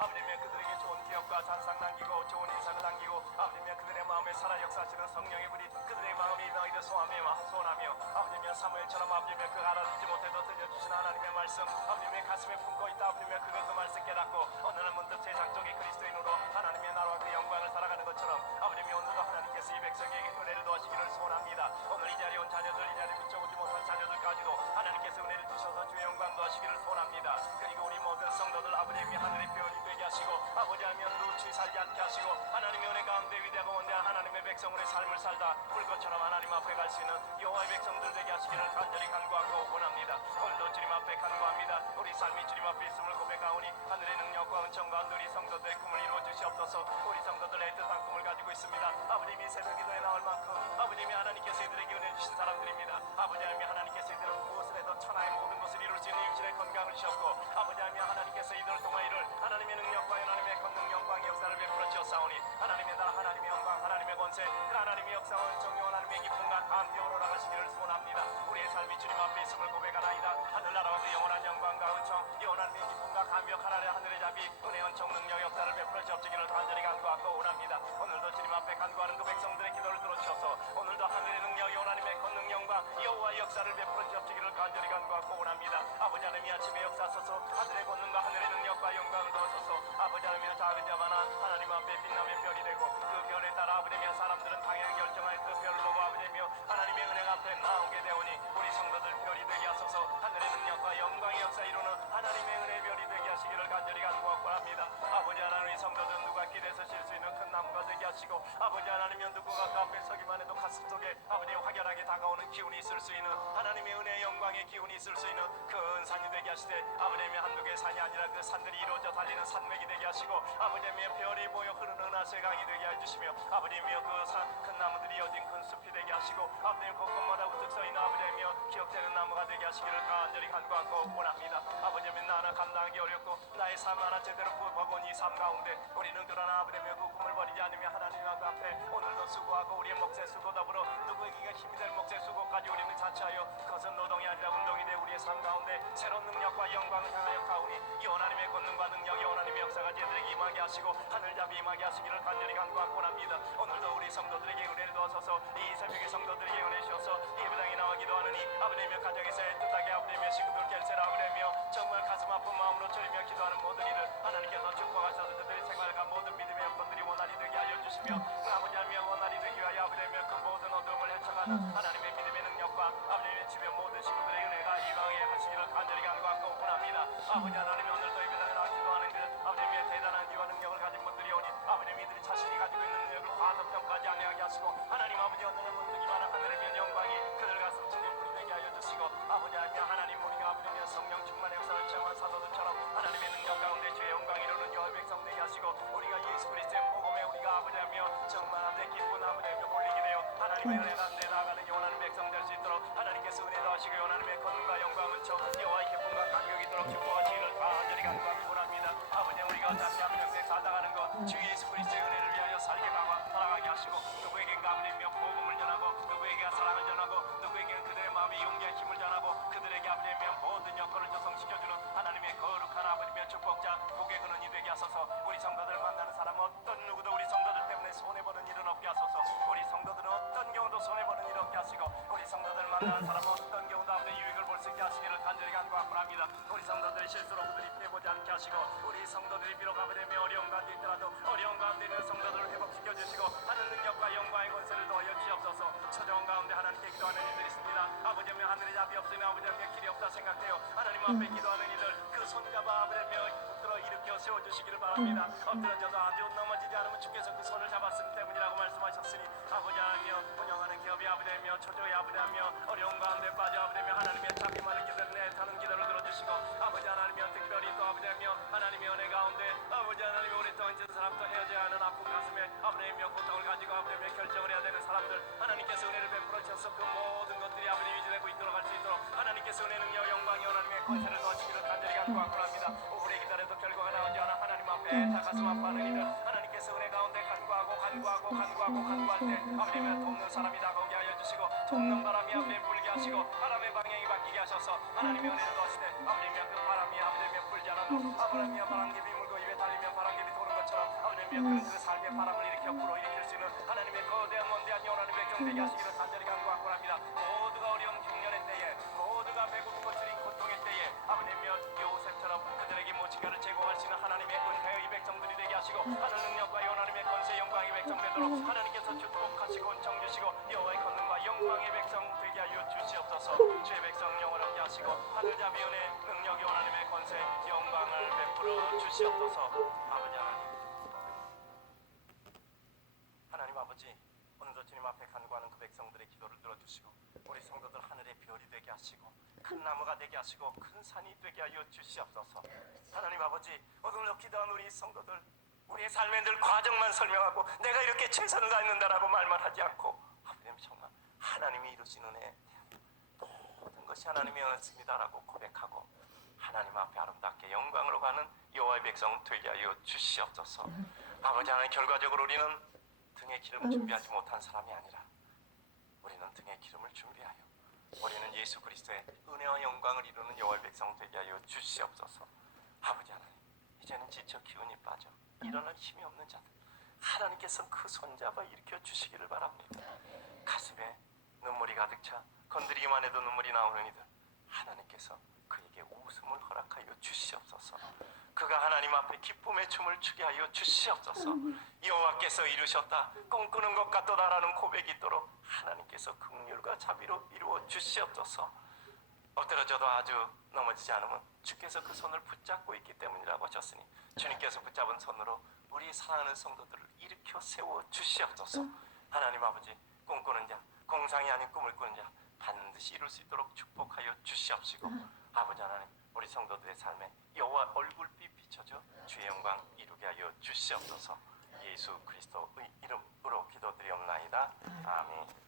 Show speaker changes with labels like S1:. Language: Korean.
S1: 아버지면 그들에게 좋은 기억과 잔상 남기고 좋은 인상을 남기고 아버지면 그들의 마음에 살아 역사하시는 성령의 불이 그들의 마음이 너희를 소하며 소원하며 아버지면 사무엘처럼 아버지면 그 알아듣지 못해도 들려주신 하나님의 말씀 아버지면 가슴에 품고 있다 아버지면 그가 그 말씀 깨닫고 어느 날 문득 제작적인 그리스도인으로 하나님의 나라와 그 영광을 살아가는 것처럼 아버지면 오늘도 하나님께서 이 백성에게 은혜를 도와주기를 소원합니다. 오늘 이 자리에 온 자녀들 이 자리에 미쳐오지 못한 자녀들까지도 하나님께서 은혜를 주셔서 주의 영광 도와주기를 소원합니다. 그리고 우리 모든 성도들 아버지의 하늘의 하시고 아버지 하면 누추히 살지 않게 하시고 하나님의 은혜 가운데 위대하고 원대한 하나님의 백성의 삶을 살다 불꽃처럼 하나님 앞에 갈 수 있는 여호와의 백성들 되게 하시기를 간절히 간구하고 원합니다. 오늘도 주님 앞에 간구합니다. 우리 삶이 주님 앞에 있음을 고백하오니 하늘의 능력과 은총과 우리 성도들의 꿈을 이루어 주시옵소서. 우리 성도들의 뜻한 꿈을 가지고 있습니다. 아버님이 새벽 기도에 나올 만큼 아버님이 하나님께서 이들에게 은혜 주신 사람들입니다. 아버지 하나님 하나님께서 이들은 무엇을 해도 천하의 이룰 수 있는 육신의 건강을 주셨고 아버지 하나님 하나님께서 이들을 통하 이를 하나님의 능력과 하나님의 권능 영광의 역사를 베풀어 주었사오니 하나님의 나라 하나님의 영광 하나님의 권세 그 하나님의 역사와 정령 하나님의 기쁨과 감격으로 나가시기를 소원합니다. 우리의 삶이 주님 앞에 있음을 고백하나이다. 하늘나라와 그 영원한 영광과 은총 영원한 기쁨과 감격 하나님 하늘의 자비 은혜 은총 능력 역사를 베풀어 주옵시기를 간절히 간구하고 원합니다. 오늘도 주님 앞에 간구하는 그 백성들의 기도를 들어주셔서. 오늘도 하늘의 능력 영원하님의 권능 영광 여호와의 역사를 베풀어 간절히 간구하고 원합니다. 아버지 하나님 이 아침에 역사하소서 하늘의 권능과 하늘의 능력과 영광을 도와소서. 아버지 하나님 작은 자마나 하나님 앞에 빛나는 하시고 아버지 하나님은 누구가 그 앞에 서기만 해도 가슴 속에 아버지 확연하게 다가오는 기운이 있을 수 있는 하나님의 은혜 영광의 기운이 있을 수 있는 큰 산이 되게 하시되 아버지의 한두 개의 산이 아니라 그 산들이 이루어져 달리는 산맥이 되게 하시고 아버지의 별이 보여 흐르는 은하수의 강이 되게 해주시며 아버지의 그큰 나무들이 여진 큰 숲이 되게 하시고 아버지의 곳곳마다 우뚝 서 있는 아버지의 기억되는 나무가 되게 하시기를 간절히 간구하고 원합니다. 아버지의 나는 감당하기 어렵고 나의 삶 하나 제대로 구하고 이삶 가운데 우리는 그러나 아버지의 그 꿈을 버리지 않으며 하나님 앞에 오늘도 수고하고 우리의 몫의 수고 더불어 누구에게 힘이 될 몫의 수고까지 우리는 자처하여 그것은 노동이 아니라 운동이 돼 우리의 삶 가운데 새로운 능력과 영광을 향하여 가오니 이 하나님의 권능과 능력이 하나님의 역사가 저들에게 임하게 하시고 하늘잡이 임하게 하시기를 간절히 간구하고 원합니다. 오늘도 우리 성도들에게 은혜를 도와서서 이 새벽에 성도들에게 은혜 주셔서 예배당에 나와 기도하느니 아버지며 가정에서 애틋하게 아버지며 식구들 결세를 아버지며 정말 가슴 아픈 마음으로 저리며 기도하는 모든 이들 하나님께서 축복하셔서 주시며 그 아버지 하나님 원활히 되게 하여 아버지며 그 모든 어둠을 헤쳐가는 하나님의 믿음의 능력과 아버지의 주변 모든 식구들의 은혜가 임하게 하시기를 간절히 간구하고 원합니다. 아버지 하나님 하나님께서 은혜 더하시고 하나님의 권능과 영 사람 어떤 경우도 아버지 유익을 볼 수 있게 하시기를 간절히 간구하고 합니다. 우리 성도들이 실수로 그들이 피해보지 않게 하시고 우리 성도들이 비록 아버지며 어려운 가운데 있더라도 어려운 가운데 있는 성도들을 회복시켜 주시고 하늘 능력과 영광의 권세를 더하여 주옵소서. 처정 가운데 하나님께 기도하는 이들이 있습니다. 아버지며 하늘의 답이 없으며 아버지며 길이 없다 생각되어 하나님 앞에 기도 주시기를 바랍니다. 엎드려져서 아주 넘어지지 않으면 주께서 그 손을 잡았기 때문이라고 말씀하셨으니 아버지 하나며 운영하는 기업이 아버지며 초조히 아버지하며 어려운 가운데 빠져 아버지며 하나님의 잡기 많은 기도를 내타는 기도를 들어주시고 아버지 하나님여 특별히 또 아버지하며 하나님의 은혜 가운데 아버지 하나님의 오랫동안 지은 사람도 헤어져야 하는 아픈 가슴에 아버지며 고통을 가지고 아버지며 결정을 해야 되는 사람들 하나님께서 은혜를 베풀어 주셔서 그 모든 것들이 아버지 있도록 할수 있도록 하나님께서 은혜 능력 영광이 하나님의 권세를 도와주기를 간절히 간구하고 합니다 하나님 앞에 다 가슴 아파하는 이들 하나님께서 은혜 가운데 간구하고 간구하고 간구하고 간구할 때 아버지며 돕는 사람이 다가오게 하여 주시고 돕는 바람이 아버지 불게 하시고 바람의 방향이 바뀌게 하셔서 하나님의 은혜를 도와시되 아버지며 그 바람이 아버지며 불지 않아도 아버지며 바람개비 물고 입에 달리며 하나님의 그, 그 삶의 바람을 일으켜 불어 일으킬 수 있는 하나님의 거대한 원대한 백성 되게 하시기를 주의 백성 영원하게 하시고 하늘 자비 은혜 능력 연하님의 건세 영광을 베풀어 주시옵소서. 아버지 하나님. 하나님 아버지 오늘도 주님 앞에 간구하는 그 백성들의 기도를 들어주시고 우리 성도들 하늘의 별이 되게 하시고 큰 나무가 되게 하시고 큰 산이 되게 하여 주시옵소서. 하나님 아버지 오늘도 기도한 우리 성도들 우리의 삶의 늘 과정만 설명하고 내가 이렇게 최선을 다했는다라고 말만 하지 않고 하나님 정말 하나님이 은혜 모든 것이 하나님의 은혜입니다라고 고백하고 하나님 앞에 아름답게 영광으로 가는 여호와의 백성 되게 하여 주시옵소서 아버지 하나님 결과적으로 우리는 등에 기름 준비하지 못한 사람이 아니라 우리는 등에 기름을 준비하여 우리는 예수 그리스도의 은혜와 영광을 이루는 여호와의 백성 되게 하여 주시옵소서. 아버지 하나님, 이제는 지쳐 기운이 빠져 일어날 힘이 없는 자들 하나님께서 그 손잡아 일으켜 주시기를 바랍니다. 가슴에 눈물이 가득 차 건드리기만 해도 눈물이 나오는 이들 하나님께서 그에게 웃음을 허락하여 주시옵소서. 그가 하나님 앞에 기쁨의 춤을 추게 하여 주시옵소서. 여호와께서 이루셨다. 꿈꾸는 것 같도다라는 고백이 있도록 하나님께서 긍휼과 자비로 이루어 주시옵소서. 엎드려져도 아주 넘어지지 않으면 주께서 그 손을 붙잡고 있기 때문이라고 하셨으니 주님께서 붙잡은 손으로 우리 사랑하는 성도들을 일으켜 세워 주시옵소서. 하나님 아버지 꿈꾸는 자, 공상이 아닌 꿈을 꾸는 자 반드시 이룰 수 있도록 축복하여 주시옵시고 아버지 하나님 우리 성도들의 삶에 여호와 얼굴빛 비춰줘 주의 영광 이루게 하여 주시옵소서. 예수 그리스도의 이름으로 기도드리옵나이다. 아멘.